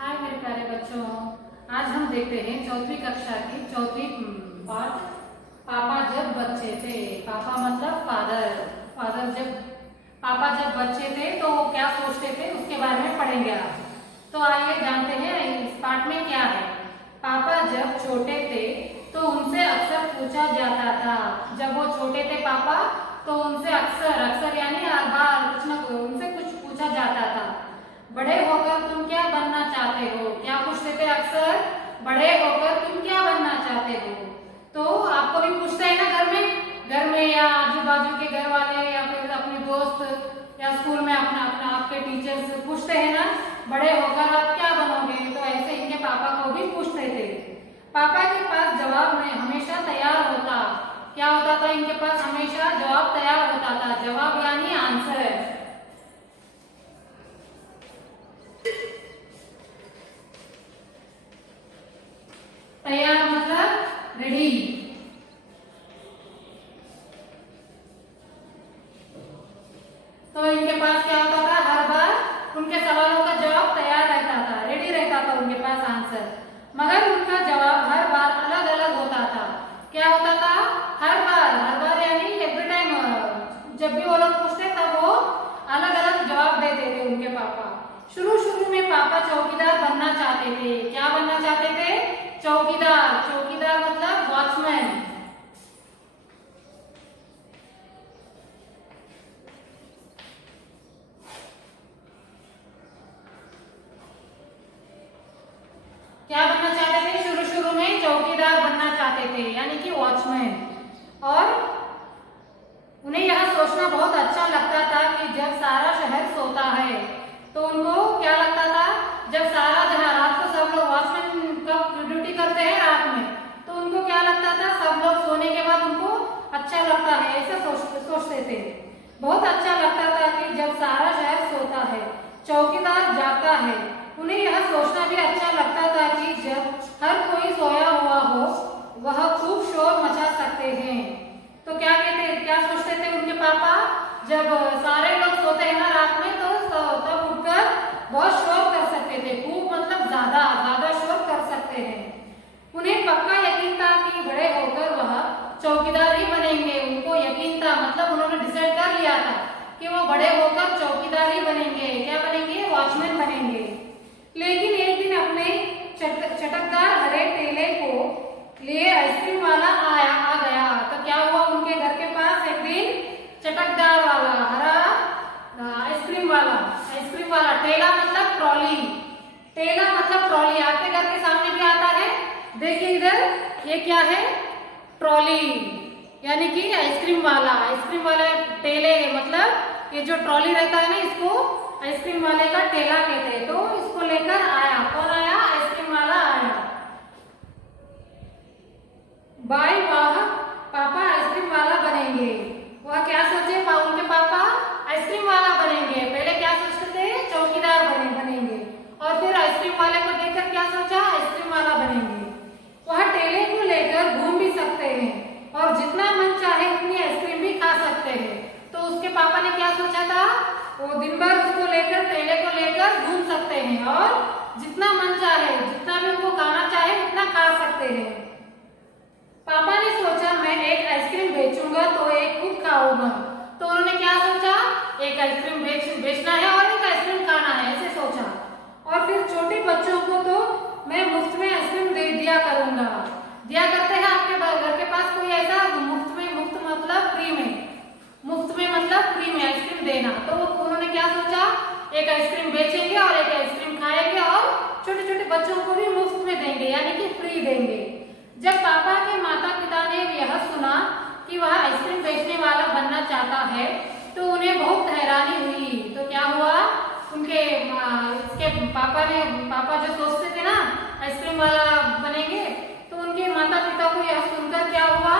हाय मेरे प्यारे बच्चों, आज हम देखते हैं चौथी कक्षा की चौथी पाठ। पापा जब बच्चे थे। पापा मतलब फादर। फादर जब पापा जब बच्चे थे तो वो क्या सोचते थे उसके बारे में पढ़ेंगे आज। तो आइए जानते हैं इस पाठ में क्या है। पापा जब छोटे थे तो उनसे अक्सर पूछा जाता था। जब वो छोटे थे पापा तो उनसे अक्सर अक्सर यानी हर बार कुछ न उनसे कुछ पूछा जाता था। बड़े होकर तुम क्या बनना चाहते हो? क्या पूछते थे अक्सर? बड़े होकर तुम क्या बनना चाहते हो? तो आपको भी पूछते हैं ना घर में या आजू बाजू के घर वाले या फिर अपने दोस्त या स्कूल में अपना अपना आपके टीचर्स पूछते हैं ना, बड़े होकर आप क्या बनोगे? तो ऐसे इनके पापा को भी पूछते थे। पापा के पास जवाब में हमेशा तैयार होता। क्या होता था इनके पास? हमेशा जवाब तैयार होता था। जवाब यानी आंसर। तैयार मतलब रेडी। तो इनके पास क्या होता था? हर बार उनके सवालों का जवाब तैयार रहता था, रेडी रहता था उनके पास आंसर। मगर उनका जवाब हर बार अलग अलग होता था। क्या होता था? हर बार यानी एवरी टाइम। जब भी वो लोग पूछते तब वो अलग अलग जवाब देते थे उनके पापा। शुरू में पापा चौकीदार बनना चाहते थे। क्या बनना चाहते थे? चौकीदार। चौकीदार मतलब वॉचमैन। क्या बनना चाहते थे? शुरू में चौकीदार बनना चाहते थे यानी कि वॉचमैन। और उन्हें यह सोचना बहुत अच्छा लगता था कि जब सारा शहर सोता है तो उनको क्या लगता था? जब सारा जहां रात को सब लोग वॉचमैन का ड्यूटी करते हैं रात में, तो उनको क्या लगता था? सब लोग सोने के बाद उनको अच्छा लगता है, ऐसा सोचते थे। बहुत अच्छा लगता था कि जब सारा शहर सोता है चौकीदार जागता है। उन्हें यह सोचना भी अच्छा लगता था कि जब हर कोई सोया हुआ हो वह खूब शोर मचा सकते हैं। तो क्या कहते, क्या सोचते थे उनके पापा? जब सारे लोग सोते हैं ना रात में तो तब उठकर बहुत शोर कर सकते थे। खूब मतलब ज्यादा ज्यादा शोर कर सकते हैं। उन्हें पक्का यकीन था कि बड़े होकर वह चौकीदार ही बनेंगे। उनको यकीन था, मतलब उन्होंने डिसाइड कर लिया था कि वो बड़े होकर चौकीदार ही बनेंगे। क्या बनेंगे? वॉचमैन बनेंगे। लेकिन एक दिन अपने चटकदार हरे केले को लिए आइसक्रीम वाला आ गया। तो क्या हुआ? उनके घर के पास एक दिन चटकदार वाला हरा आइसक्रीम वाला ठेला मतलब ट्रॉली। ठेला मतलब ट्रॉली। आपके घर के सामने भी आता है, देखिए इधर, ये क्या है? ट्रॉली यानी कि आइसक्रीम वाला ठेले। मतलब ये जो ट्रॉली रहता है ना, इसको आइसक्रीम वाले का ठेला कहते हैं। तो इसको लेकर आया। कौन आया? आइसक्रीम वाला आया। बाय वाह, पापा आइसक्रीम वाला बनेंगे। वह क्या सोचे? उनके पापा आइसक्रीम वाला बनेंगे। पहले क्या सोचते थे? चौकीदार बनेंगे। और फिर आइसक्रीम वाले को देखकर क्या सोचा? आइसक्रीम वाला बनेंगे। वह ठेले को लेकर घूम भी सकते हैं और जितना मन चाहे उतनी आइसक्रीम भी खा सकते हैं। तो उसके पापा ने क्या सोचा था? वो दिन भर उसको लेकर, ठेले को लेकर घूम सकते हैं और जितना मन चाहे, जितना भी उनको खाना चाहे उतना खा सकते हैं। पापा ने सोचा मैं एक आइसक्रीम बेचूंगा तो एक खुद खाऊंगा। तो उन्होंने क्या सोचा? एक आइसक्रीम बेचना है और एक आइसक्रीम खाना है, ऐसे सोचा। और फिर छोटे बच्चों को तो मैं मुफ्त में आइसक्रीम दे दिया करूंगा। दिया करते हैं आपके घर के पास कोई ऐसा मुफ्त में? मुफ्त मतलब फ्री में। मुफ्त में मतलब फ्री में आइसक्रीम देना। तो उन्होंने क्या सोचा? एक आइसक्रीम बेचेंगे और एक आइसक्रीम खाएंगे और छोटे छोटे बच्चों को भी मुफ्त में देंगे यानी कि फ्री देंगे। जब पापा के माता पिता ने यह सुना कि वह आइसक्रीम बेचने वाला बनना चाहता है तो उन्हें बहुत हैरानी हुई। तो क्या हुआ? उनके इसके पापा जो सोचते थे ना आइसक्रीम वाला बनेंगे, तो उनके माता पिता को यह सुनकर क्या हुआ?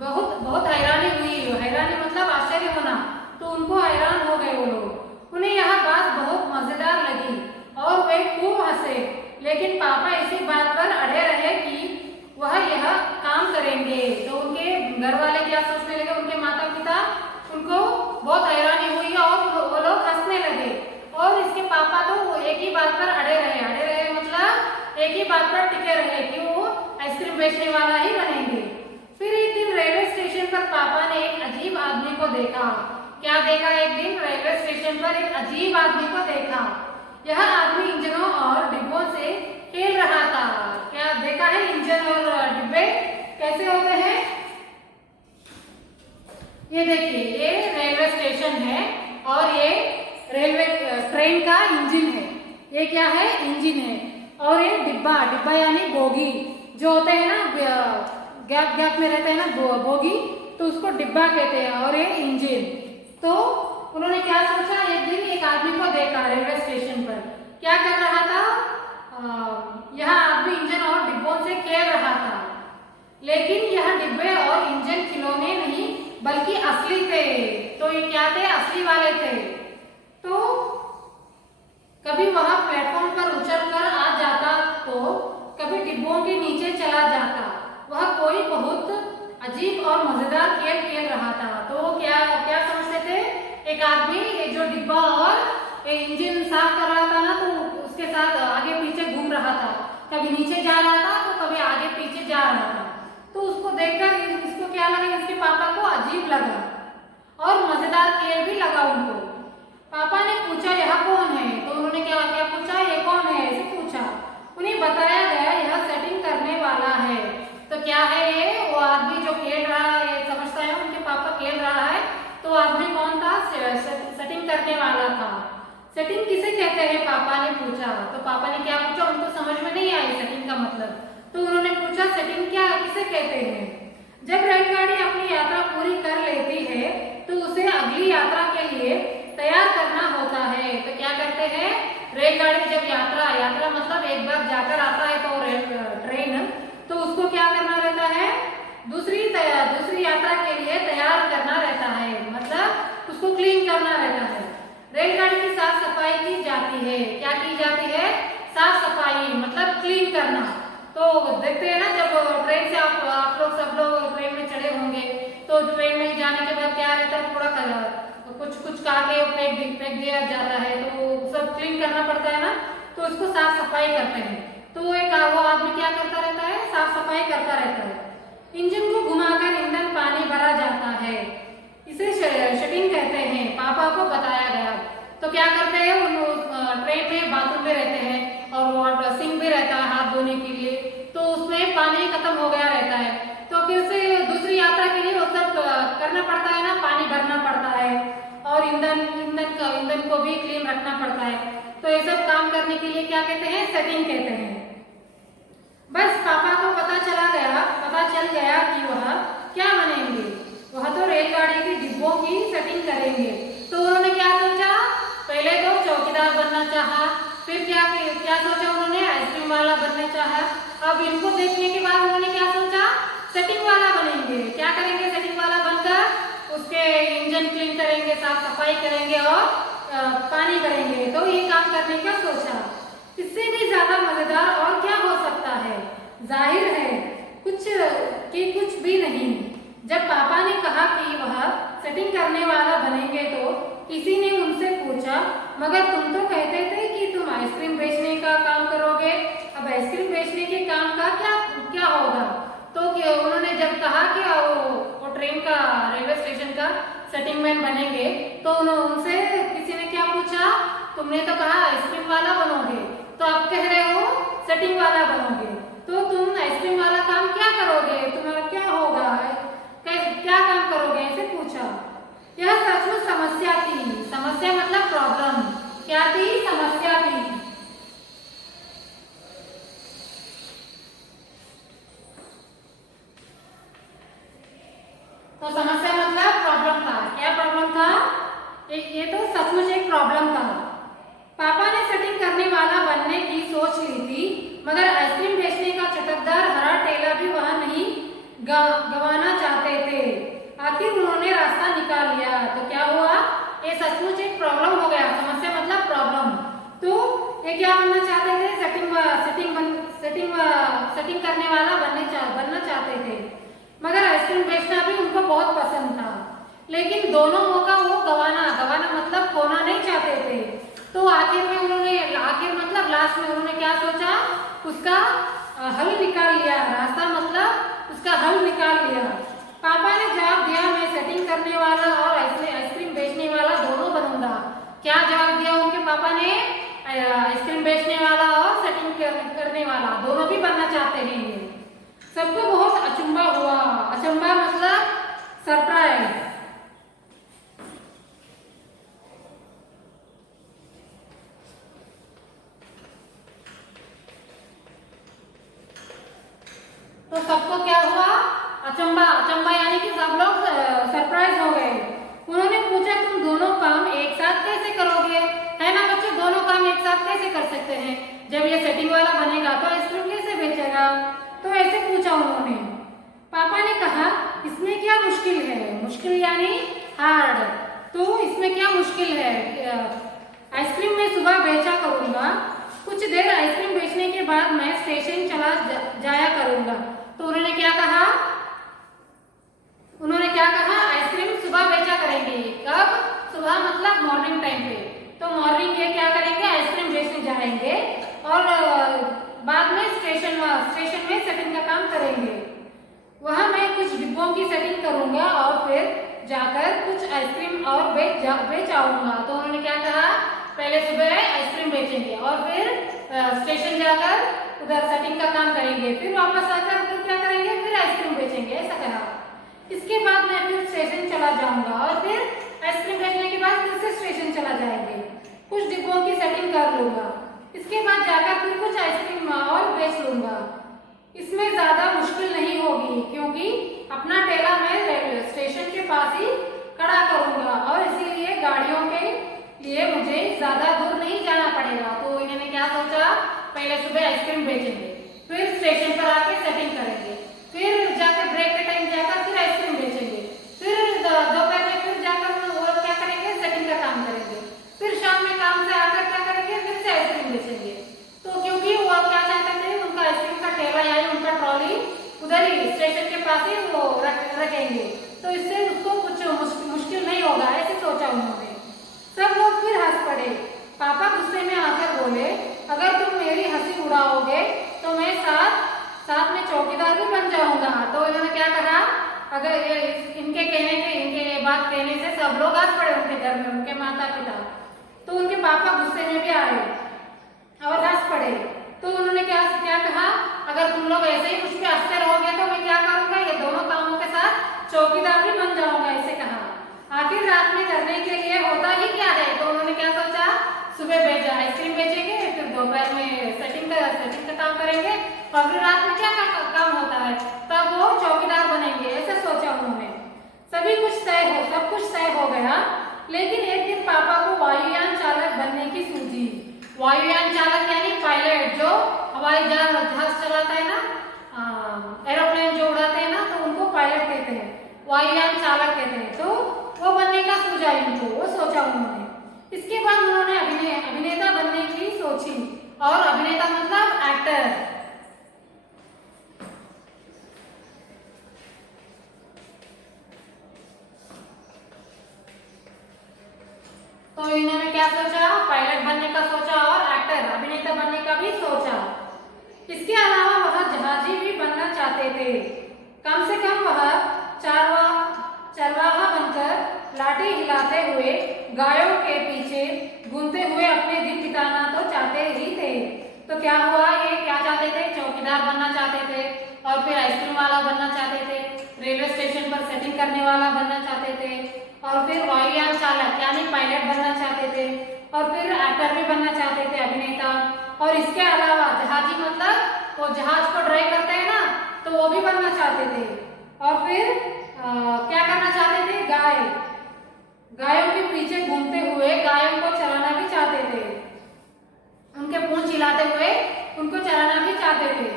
बहुत बहुत हैरानी हुई। हैरानी मतलब आश्चर्य होना। तो उनको हैरान हो गए वो लोग। उन्हें यह बात बहुत मजेदार लगी और वे खूब हंसे। लेकिन पापा इसी बात पर अड़े रहे कि वह यह काम करेंगे। तो उनके घर वाले क्या सोचने लगे? उनके माता पिता, उनको बहुत हैरानी हुई और वो लोग हंसने लगे। और इसके पापा तो एक ही बात पर अड़े रहे बात पर टिके रहे कि वो आइसक्रीम बेचने वाला ही बनेंगे। फिर एक दिन रेलवे स्टेशन पर पापा ने एक अजीब आदमी को देखा। क्या देखा? एक दिन रेलवे स्टेशन पर एक अजीब आदमी को देखा। यह आदमी इंजनों और डिब्बों से खेल रहा था। क्या देखा है? इंजन और डिब्बे कैसे होते हैं? ये देखिए, ये रेलवे स्टेशन है और ये रेलवे ट्रेन का इंजन है। ये क्या है? इंजन है। और ये डिब्बा, डिब्बा यानी बोगी जो होते हैं ना, गैप गैप में रहते हैं ना बोगी, तो उसको डिब्बा कहते हैं। और ये इंजन। तो उन्होंने क्या सोचा, एक दिन एक आदमी को देखा रेलवे स्टेशन पर। क्या कर रहा था? यह आदमी इंजन और डिब्बों से खेल रहा था। लेकिन यह डिब्बे और इंजन खिलौने नहीं बल्कि असली थे। तो ये क्या थे? असली वाले थे। तो कभी वह प्लेटफॉर्म पर उछलकर आ जाता तो कभी डिब्बों के नीचे चला जाता। वह कोई बहुत अजीब और मजेदार खेल खेल रहा था। तो क्या क्या समझते थे? एक आदमी जो डिब्बा और इंजन साफ कर रहा था ना, तो उसके साथ आगे पीछे घूम रहा था। कभी नीचे जा रहा था तो कभी आगे पीछे जा रहा था। तो उसको देखकर इसको क्या लगा? इसके पापा को अजीब लगा और मजेदार खेल भी लगा उनको। पापा ने पूछा, यह कौन है? तो उन्होंने क्या क्या पूछा? ये कौन है? ऐसे पूछा। उन्हें बताया गया यह सेटिंग करने वाला है। तो क्या है ये? वो आदमी जो खेल रहा है, समझता है उनके पापा खेल रहा है। तो आदमी कौन था? सेटिंग करने वाला था। सेटिंग किसे कहते हैं? पापा ने पूछा। तो पापा ने क्या पूछा? उनको समझ में नहीं आई सेटिंग का मतलब। तो उन्होंने पूछा, सेटिंग क्या किसे कहते हैं? जब रेलगाड़ी अपनी यात्रा पूरी कर लेती है तो उसे अगली यात्रा के लिए तैयार करना होता है। तो क्या करते हैं? रेलगाड़ी जब यात्रा मतलब एक बार जाकर आता है तो ट्रेन, तो उसको क्या करना रहता है? दूसरी यात्रा के लिए तैयार करना रहता है, मतलब उसको क्लीन करना रहता है। रेलगाड़ी की साफ सफाई की जाती है। क्या की जाती है? साफ सफाई मतलब क्लीन करना। तो देखते हैं ना, जब ट्रेन से आप लोग सब लोग ट्रेन में चढ़े होंगे, तो ट्रेन में जाने के बाद क्या रहता है? थोड़ा कुछ काके फेंक दिया जाता है, तो सब क्लीन करना पड़ता है ना, तो उसको साफ सफाई करते हैं। तो वो आदमी क्या करता रहता है? साफ सफाई करता रहता है। इंजन को घुमाकर ईंधन पानी भरा जाता है, इसे शटिंग कहते हैं। पापा को बताया गया। तो क्या करते हैं? ट्रेन में बाथरूम में रहते हैं और सिंक भी रहता है हाथ धोने के लिए। तो उसमें पानी खत्म हो गया रहता है, तो फिर से दूसरी यात्रा के लिए वो सब करना पड़ता है ना, पानी भरना पड़ता है और ईंधन को भी क्लीन रखना पड़ता है। तो ये सब काम करने के लिए क्या कहते हैं? सेटिंग कहते हैं। बस पापा को पता चल गया कि वह क्या बनेंगे। वह तो रेलगाड़ी की डिब्बों की सेटिंग करेंगे। तो उन्होंने क्या सोचा? पहले तो चौकीदार बनना चाहा, फिर क्या सोचा उन्होंने? आइसक्रीम वाला बनना चाहा। अब इनको देखने के बाद उन्होंने क्या सोचा? सेटिंग वाला बनेंगे। क्या करेंगे? सेटिंग वाला बनकर उसके इंजन क्लीन करेंगे, साफ सफाई करेंगे और पानी भरेंगे। तो ये काम करने का सोचा। इससे भी ज्यादा मजेदार और क्या हो सकता है? जाहिर है कुछ भी नहीं। जब पापा ने कहा कि वह सेटिंग करने वाला बनेंगे, तो किसी ने उनसे पूछा, मगर तुम तो कहते थे कि तुम आइसक्रीम बेचने का काम करोगे। अब आइसक्रीम बेचने के काम का क्या होगा? तो उन्होंने जब कहा कि वो ट्रेन का रेलवे स्टेशन का सेटिंग मैन बनेंगे, तो उनसे किसी ने क्या पूछा? तुमने तो कहा आइसक्रीम वाला बनोगे, तो आप कह रहे हो सेटिंग वाला बनोगे। तो तुम आइसक्रीम वाला काम क्या करोगे? तुम्हारा क्या होगा? क्या काम करोगे? ऐसे पूछा। यह सचमुच समस्या थी। समस्या मतलब प्रॉब्लम। क्या थी? समस्या थी। तो समस्या मतलब प्रॉब्लम था। क्या प्रॉब्लम था? ये तो सचमुच एक प्रॉब्लम था। पापा ने सेटिंग करने वाला बनने की सोच ली थी, मगर आइसक्रीम बेचने का चटकदार हरा ठेला भी वह नहीं गंवाना चाहते थे। आखिर उन्होंने रास्ता निकाल लिया। तो क्या हुआ? ये सचमुच एक प्रॉब्लम हो गया। समस्या मतलब प्रॉब्लम। तो ये क्या बनना चाहते थे? सेटिंग करने वाला बनना चाहते थे, मगर आइसक्रीम बेचना भी उनको बहुत पसंद था। लेकिन दोनों मौका वो गंवाना मतलब खोना नहीं चाहते थे। तो आखिर मतलब लास्ट में उन्होंने क्या सोचा? उसका हल निकाल लिया। रास्ता मतलब उसका हल निकाल लिया। पापा ने जवाब दिया, मैं सेटिंग करने वाला और आइसक्रीम बेचने वाला दोनों बनूंगा। क्या जवाब दिया उनके पापा ने? आइसक्रीम बेचने वाला और सेटिंग करने वाला दोनों भी बनना चाहते हैं ये। सबको बहुत अचंभा हुआ। अचंभा मतलब सरप्राइज। तो सबको क्या हुआ? अचंभा। अचंभा यानी कि सब लोग सरप्राइज हो गए। उन्होंने पूछा, तुम दोनों काम एक साथ कैसे करोगे? है ना बच्चों, दोनों काम एक साथ कैसे कर सकते हैं? जब ये सेटिंग वाला बनेगा तो आइसक्रीम कैसे बेचेगा? तो ऐसे पूछा उन्होंने। पापा ने कहा, इसमें क्या मुश्किल है? मुश्किल यानी हार्ड। तो इसमें क्या मुश्किल है? आइसक्रीम मैं सुबह बेचा करूंगा। कुछ देर आइसक्रीम बेचने के बाद मैं स्टेशन चला जाया करूंगा। तो उन्होंने क्या कहा? उन्होंने क्या कहा? आइसक्रीम सुबह बेचा करेंगे। कब? सुबह मतलब मॉर्निंग टाइम पे। तो मॉर्निंग ये क्या करेंगे? आइसक्रीम बेचने जाएंगे और बाद में स्टेशन में सेटिंग का काम करेंगे। वहां मैं कुछ डिब्बों की सेटिंग करूंगा और फिर जाकर कुछ आइसक्रीम और बेच आऊंगा। तो उन्होंने क्या कहा? पहले सुबह आइसक्रीम बेचेंगे और फिर स्टेशन जाकर उधर सेटिंग का काम करेंगे, फिर वापस आकर फिर क्या करेंगे? फिर आइसक्रीम बेचेंगे, ऐसा कहा। इसके बाद मैं फिर स्टेशन चला जाऊंगा और फिर आइसक्रीम बेचने के बाद फिर से स्टेशन चला जाएंगे, कुछ डिब्बों की सेटिंग कर लूंगा। इसके बाद जाकर फिर कुछ आइसक्रीम और बेच लूंगा। इसमें ज्यादा मुश्किल नहीं होगी क्योंकि अपना ठेला मैं रेलवे स्टेशन के पास ही खड़ा करूंगा और इसीलिए गाड़ियों के लिए मुझे ज्यादा दूर नहीं जाना पड़ेगा। तो इन्होंने क्या सोचा? पहले सुबह आइसक्रीम बेचेंगे, फिर स्टेशन पर आके सेटिंग करेंगे, फिर जाकर ब्रेक के टाइम जाकर फिर आइसक्रीम बेचेंगे, फिर दोपहर में फिर जाकर वो क्या करेंगे? सेटिंग का काम करेंगे, फिर शाम में काम से आकर क्या करेंगे? फिर से आइसक्रीम बेचेंगे। तो क्योंकि वो क्या चाहते थे? उनका आइसक्रीम का ठेला यानी उनका ट्रॉली उधर ही स्टेशन के पास ही वो रखेंगे, तो इससे उसको कुछ मुश्किल नहीं होगा, ऐसे सोचा उन्होंने। सब लोग फिर हंस पड़े। पापा गुस्से में आकर बोले, अगर तुम मेरी हंसी उड़ाओगे तो मैं साथ में चौकीदार भी बन जाऊंगा। तो इन्होंने क्या कहा? अगर इनके बात कहने से सब लोग हंस पड़े उनके घर में, उनके माता पिता। तो उनके पापा गुस्से में भी आए और हंस पड़े। तो उन्होंने क्या कहा? अगर तुम लोग ऐसे ही मुझ पे हंसते रहोगे तो मैं क्या करूंगा? ये दोनों कामों के साथ चौकीदार भी बन जाऊंगा, ऐसे कहा। आखिर रात में करने के लिए होता ही क्या है? तो उन्होंने क्या सोचा? सुबह आइसक्रीम बेचेंगे, फिर दोपहर में सेटिंग का काम करेंगे और फिर रात में क्या काम होता है? तब वो चौकीदार बनेंगे, ऐसे सोचा उन्होंने। सब कुछ तय हो गया। लेकिन एक दिन पापा को वायुयान चालक बनने की सूझी। वायुयान चालक यानी पायलट, जो हवाई जहाज चलाता है ना, एरोप्लेन जो उड़ाते हैं ना, तो उनको पायलट कहते हैं, वायुयान चालक कहते हैं। तो वो बनने का सूझा इनको, वो सोचा उन्होंने। इसके बाद उन्होंने अभिनेता बनने की सोची। और अभिनेता मतलब एक्टर। तो इन्होंने क्या सोचा? पायलट बनने का सोचा और एक्टर अभिनेता बनने का भी सोचा। इसके अलावा वह जहाजी भी बनना चाहते थे। कम से कम वह चरवाहा बनकर लाठी हिलाते हुए गायों के पीछे घूमते हुए अपने दिन बिताना तो चाहते ही थे। तो क्या हुआ? ये क्या चाहते थे? चौकीदार बनना चाहते थे और फिर आइसक्रीम वाला बनना चाहते थे, रेलवे स्टेशन पर सेटिंग करने वाला बनना चाहते थे और फिर वायुयान चालक यानी पायलट बनना चाहते थे और फिर एक्टर भी बनना चाहते थे, अभिनेता। और इसके अलावा जहाजी मतलब वो जहाज को ड्राइव करते हैं ना, तो वो भी बनना चाहते थे। और फिर क्या करना चाहते थे? गायों के पीछे घूमते हुए गायों को चराना भी चाहते थे, उनके पूंछ हिलाते हुए उनको चराना भी चाहते थे।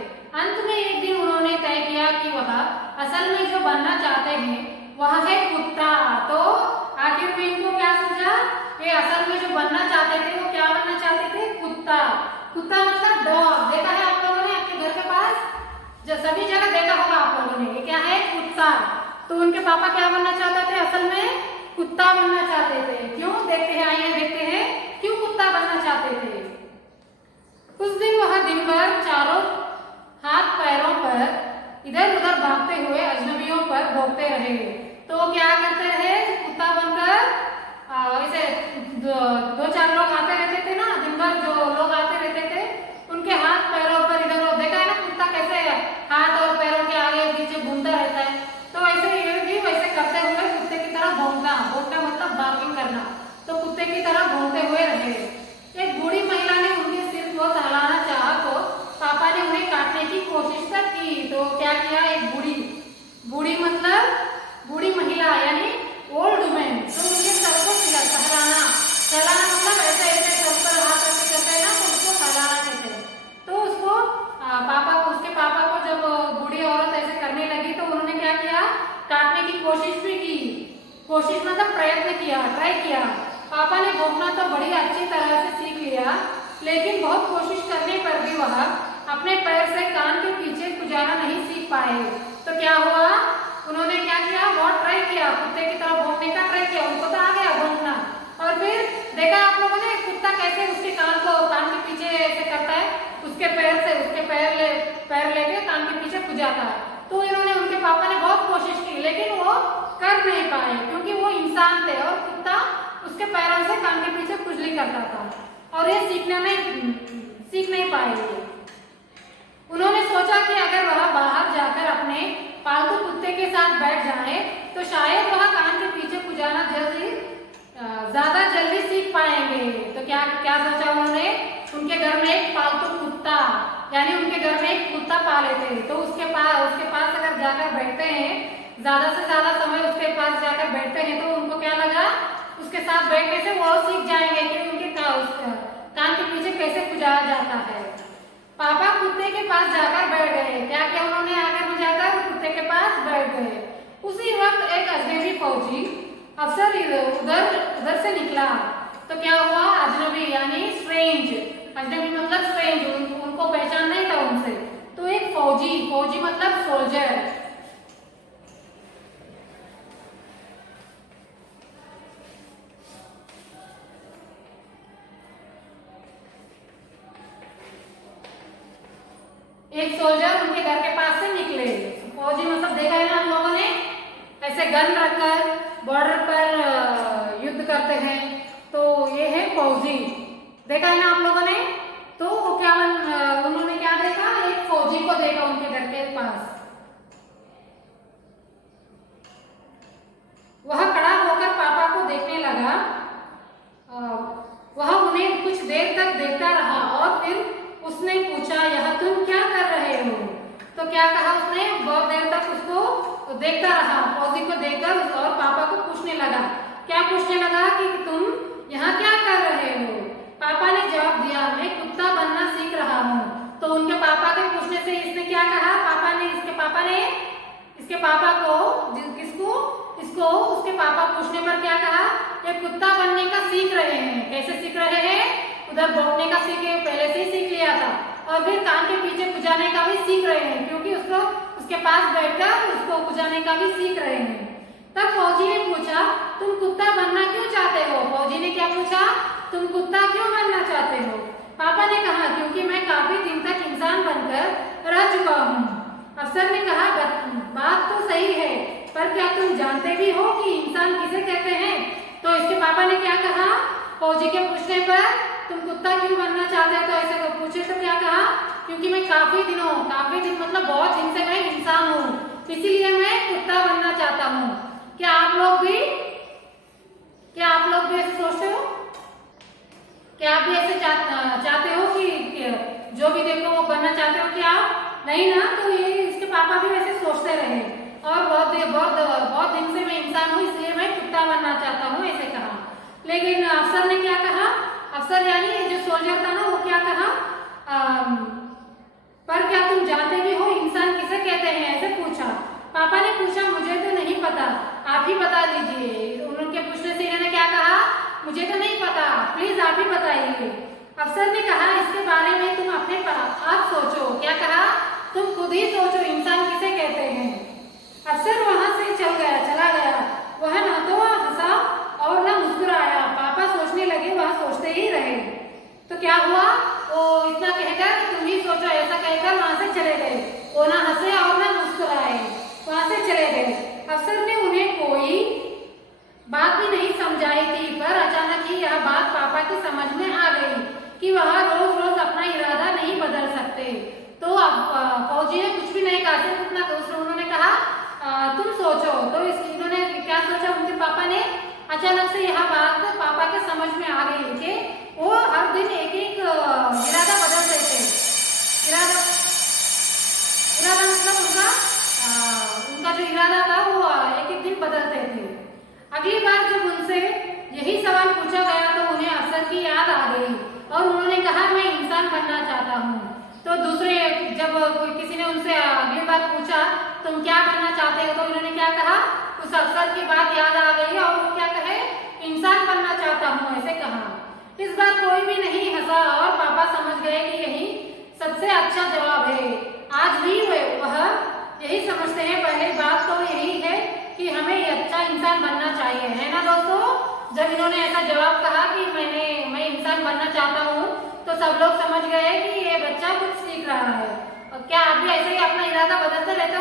अंत में एक दिन उन्होंने तय किया कि वह असल में जो बनना चाहते हैं वह है कुत्ता। तो आखिर में इनको क्या सूझा? ये असल में जो बनना चाहते थे वो क्या बनना चाहते थे? कुत्ता। कुत्ता मतलब डॉग। देखा है आप लोगों ने आपके घर के पास? जो सभी जगह देखा होगा आप लोगों ने। ये क्या है? कुत्ता। तो उनके पापा क्या बनना चाहते थे? असल में कुत्ता बनना चाहते थे। क्यों? देखते हैं, आइए देखते हैं क्यों कुत्ता बनना चाहते थे। उस दिन वह दिन भर चारों तो क्या किया, एक बूढ़ी, बूढ़ी मतलब बूढ़ी महिला यानी ओल्ड वुमेन, तो उनके सर को सहलाना, सहलाना मतलब ऐसे ऐसे सर पर हाथ रख के करते हैं ना, तो उसको सहलाना कहते हैं। तो उसको पापा को, उसके पापा को जब बूढ़ी औरत ऐसे करने लगी तो उन्होंने क्या किया, काटने की कोशिश भी की, कोशिश मतलब प्रयत्न किया, ट्राई किया। पापा ने भोंकना तो बड़ी अच्छी तरह से सीख लिया, लेकिन बहुत कोशिश करने पर भी वह अपने पैर से कान के पीछे खुजाना नहीं सीख पाए। तो क्या हुआ, उन्होंने क्या किया, बहुत ट्राई किया, कुत्ते की तरह भौंकने का ट्राई किया, उनको तो आ गया भौंकना, और फिर देखा आप लोगों ने कुत्ता कैसे उसके कान को, कान के पीछे ऐसे करता है, उसके पैर से, उसके पैर लेके कान के पीछे खुजाता है। तो इन्होंने, उनके पापा ने बहुत कोशिश की, लेकिन वो कर नहीं पाए, क्योंकि वो इंसान थे और कुत्ता उसके पैरों से कान के पीछे खुजली करता था, और ये सीख नहीं पाए। उन्होंने सोचा कि अगर वह बाहर जाकर अपने पालतू कुत्ते के साथ बैठ जाए तो शायद वह कान के पीछे खुजाना ज्यादा जल्दी सीख पाएंगे। तो क्या क्या सोचा उन्होंने, उनके घर में एक पालतू कुत्ता, यानी उनके घर में एक कुत्ता पाले थे, तो उसके पास अगर जाकर बैठते हैं, ज्यादा से ज्यादा समय उसके पास जाकर बैठते हैं, तो उनको क्या लगा, उसके साथ बैठने से वो सीख जाएंगे कि उनके कान के पीछे कैसे खुजाया जाता है। पापा कुत्ते के पास जाकर बैठ गए। क्या किया उन्होंने, आगे में जाकर कुत्ते के पास बैठ गए। उसी वक्त एक अजनबी फौजी अफसर उधर से निकला। तो क्या हुआ, अजनबी यानी स्ट्रेंज, अजनबी मतलब स्ट्रेंज, उनको पहचान नहीं था उनसे। तो एक फौजी मतलब सोल्जर, एक सोल्जर उनके घर के पास से निकले। फौजी मतलब देखा है ना हम लोगों ने, ऐसे गन रखकर बॉर्डर पर युद्ध करते हैं, तो ये है फौजी, देखा है ना आप लोगों ने। तो वो क्या, उन्होंने क्या देखा, एक फौजी को देखा उनके घर के पास। वह खड़ा होकर पापा को देखने लगा। वह उन्हें कुछ देर तक देखता रहा और फिर उसने पूछा, यह तुम क्या कर रहे हो। तो क्या कहा उसने, बहुत देर तक उसको देखता रहा, फौजी को देखकर, और पापा को पूछने लगा। क्या पूछने लगा कि तुम यहाँ क्या कर रहे हो। पापा ने जवाब दिया, मैं कुत्ता बनना सीख रहा हूँ। तो उनके पापा के पूछने से इसने क्या कहा, इसके पापा को, इसको उसके पापा पूछने पर क्या कहा, ये कुत्ता बनने का सीख रहे हैं। कैसे सीख रहे हैं, उधर भौंकने का सीखे, पहले से ही सीख लिया था, और फिर कान के पीछे खुजाने का भी सीख रहे हैं, क्योंकि उसके पास बैठकर उसको खुजाने का भी सीख रहे हैं। तब फौजी ने पूछा, तुम कुत्ता बनना क्यों चाहते हो। फौजी ने क्या पूछा, तुम कुत्ता क्यों बनना चाहते हो। पापा ने कहा, क्योंकि मैं काफी दिन तक इंसान बनकर रह चुका हूँ। अफसर ने कहा, बात तो सही है, पर क्या तुम जानते भी हो कि इंसान किसे कहते हैं। तो इसके पापा ने क्या कहा, फौजी के पूछने पर तुम कुत्ता क्यों बनना चाहते हो, तो ऐसे पूछे तो क्या कहा, क्योंकि मैं काफी दिन मतलब बहुत दिन से मैं इंसान हूँ, इसीलिए मैं कुत्ता बनना चाहता हूँ। क्या आप लोग भी ऐसे सोचते हो, क्या आप भी ऐसे चाहते हो कि जो भी देखो वो बनना चाहते हो क्या आप, नहीं ना। तो ये इसके पापा भी वैसे सोचते रहे, और बहुत दिन से मैं इंसान हूँ, इसलिए मैं कुत्ता बनना चाहता हूँ, ऐसे कहा। लेकिन अफसर ने क्या कहा, अफसर यानी जो सोल्जर था ना, वो क्या कहा, पर क्या तुम जानते भी हो इंसान किसे कहते हैं, ऐसे पूछा। पापा ने पूछा, मुझे तो नहीं पता, आप ही बता दीजिए। उनके पूछने से इन्होंने क्या कहा, मुझे तो नहीं पता, प्लीज आप ही बताइए। अफसर ने कहा, इसके बारे में तुम अपने आप सोचो। क्या कहा, तुम खुद ही सोचो इंसान किसे कहते हैं। अफसर वहां से चला गया। वह न तो हंसा और न मुस्कुराया। पापा सोचने लगे, वह सोचते ही रहे। तो क्या हुआ, वो इतना कहकर तुम ही सोचो ऐसा कहकर वहां से चले गए। वो ना हंसे और ना मुस्कुराए, वहां से चले गए। अफसर ने उन्हें कोई बात भी नहीं समझाई थी, पर अचानक ही यह बात पापा की समझ में आ गई कि वह रोज रोज अपना इरादा नहीं बदल सकते। तो अब फौजी ने कुछ भी नहीं कहा, सिर्फ उतना उन्होंने कहा, तुम सोचो। तो इन्होंने क्या सोचा, उनके पापा ने अचानक से यह बात पापा के समझ में आ गई कि वो हर दिन एक इरादा बदलते थे। इरादा मतलब उनका जो इरादा था वो एक एक दिन बदलते थे। अगली बार जब उनसे यही सवाल पूछा गया तो उन्हें अफसर की याद आ गई और उन्होंने कहा मैं इंसान बनना चाहता हूँ। तो दूसरे जब किसी ने उनसे अगली बार पूछा तुम क्या बनना चाहते हो तो उन्होंने क्या कहा, उस अफसर की बात याद आ गई और वो क्या कहे, इंसान बनना चाहता हूँ, ऐसे कहा। इस बार कोई भी नहीं हंसा और पापा समझ गए कि यही सबसे अच्छा जवाब है। आज भी वह यही समझते हैं। पहली बात तो यही है कि हमें अच्छा इंसान बनना चाहिए, है ना दोस्तों। जब इन्होंने ऐसा जवाब कहा कि मैं इंसान बनना चाहता हूँ तो सब लोग समझ गए कि ये बच्चा कुछ सीख रहा है। और क्या आप भी ऐसे ही अपना इरादा बदलते रहते